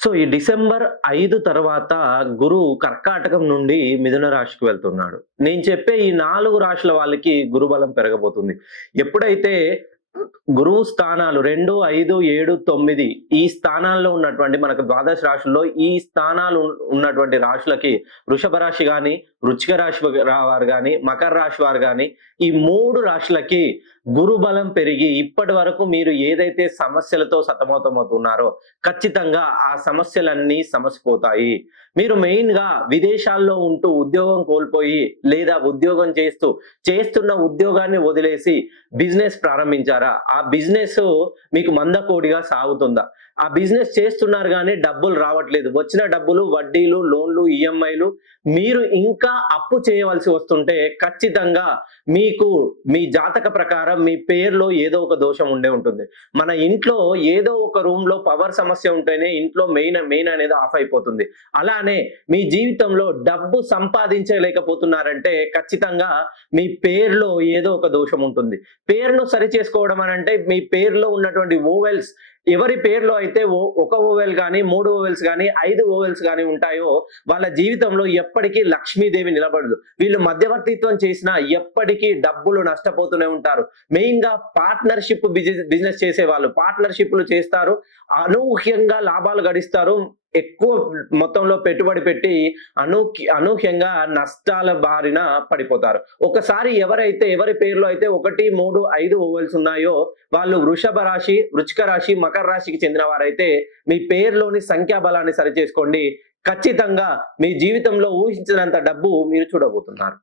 So ఈ December ఐదు తర్వాత గురువు కర్కాటకం నుండి మిథున రాశికి వెళ్తున్నాడు. నేను చెప్పే ఈ నాలుగు రాశుల వాళ్ళకి గురుబలం పెరగబోతుంది. ఎప్పుడైతే గురువు స్థానాలు రెండు ఐదు ఏడు తొమ్మిది ఈ స్థానాల్లో ఉన్నటువంటి మనకు ద్వాదశ రాశుల్లో ఈ స్థానాలు ఉన్నటువంటి రాశులకి వృషభ రాశి కానీ వృచ్చిక రాశి వారు కానీ మకర రాశి వారు కానీ ఈ మూడు రాశులకి గురుబలం పెరిగి ఇప్పటి వరకు మీరు ఏదైతే సమస్యలతో సతమతమవుతున్నారో ఖచ్చితంగా ఆ సమస్యలన్నీ సమసిపోతాయి. మీరు మెయిన్గా విదేశాల్లో ఉంటూ ఉద్యోగం కోల్పోయి లేదా ఉద్యోగం చేస్తూ చేస్తున్న ఉద్యోగాన్ని వదిలేసి బిజినెస్ ప్రారంభించారా? ఆ బిజినెస్ మీకు మందకోడిగా సాగుతుందా? ఆ బిజినెస్ చేస్తున్నారు కానీ డబ్బులు రావట్లేదు. వచ్చిన డబ్బులు వడ్డీలు లోన్లు ఈఎంఐలు మీరు ఇంకా అప్పు చేయవలసి వస్తుంటే ఖచ్చితంగా మీకు మీ జాతక ప్రకారం మీ పేరులో ఏదో ఒక దోషం ఉండే ఉంటుంది. మన ఇంట్లో ఏదో ఒక రూమ్లో పవర్ సమస్య ఉంటేనే ఇంట్లో మెయిన్ మెయిన్ అనేది ఆఫ్ అయిపోతుంది. అలానే మీ జీవితంలో డబ్బు సంపాదించలేకపోతున్నారంటే ఖచ్చితంగా మీ పేరులో ఏదో ఒక దోషం ఉంటుంది. పేరును సరి చేసుకోవడం అని అంటే మీ పేరులో ఉన్నటువంటి ఓవెల్స్ ఎవరి పేర్లో అయితే ఓ- ఒక ఓవెల్ కానీ మూడు ఓవెల్స్ కానీ ఐదు ఓవెల్స్ కానీ ఉంటాయో వాళ్ళ జీవితంలో ఎప్పటికీ లక్ష్మీదేవి నిలబడదు. వీళ్ళు మధ్యవర్తిత్వం చేసినా ఎప్పటికీ డబ్బులు నష్టపోతూనే ఉంటారు. మెయిన్గా పార్ట్నర్షిప్ బిజినెస్ చేసే వాళ్ళు పార్ట్నర్షిప్లు చేస్తారు. అనూహ్యంగా లాభాలు గడిస్తారు. ఎక్కువ మొత్తంలో పెట్టుబడి పెట్టి అనూహ్య అనూహ్యంగా నష్టాల బారిన పడిపోతారు. ఒకసారి ఎవరైతే ఎవరి పేరులో అయితే ఒకటి మూడు ఐదు ఓవెల్స్ ఉన్నాయో వాళ్ళు వృషభ రాశి వృచ్చిక రాశి మకర రాశికి చెందిన వారైతే మీ పేర్లోని సంఖ్యాబలాన్ని సరిచేసుకోండి. ఖచ్చితంగా మీ జీవితంలో ఊహించినంత డబ్బు మీరు చూడబోతున్నారు.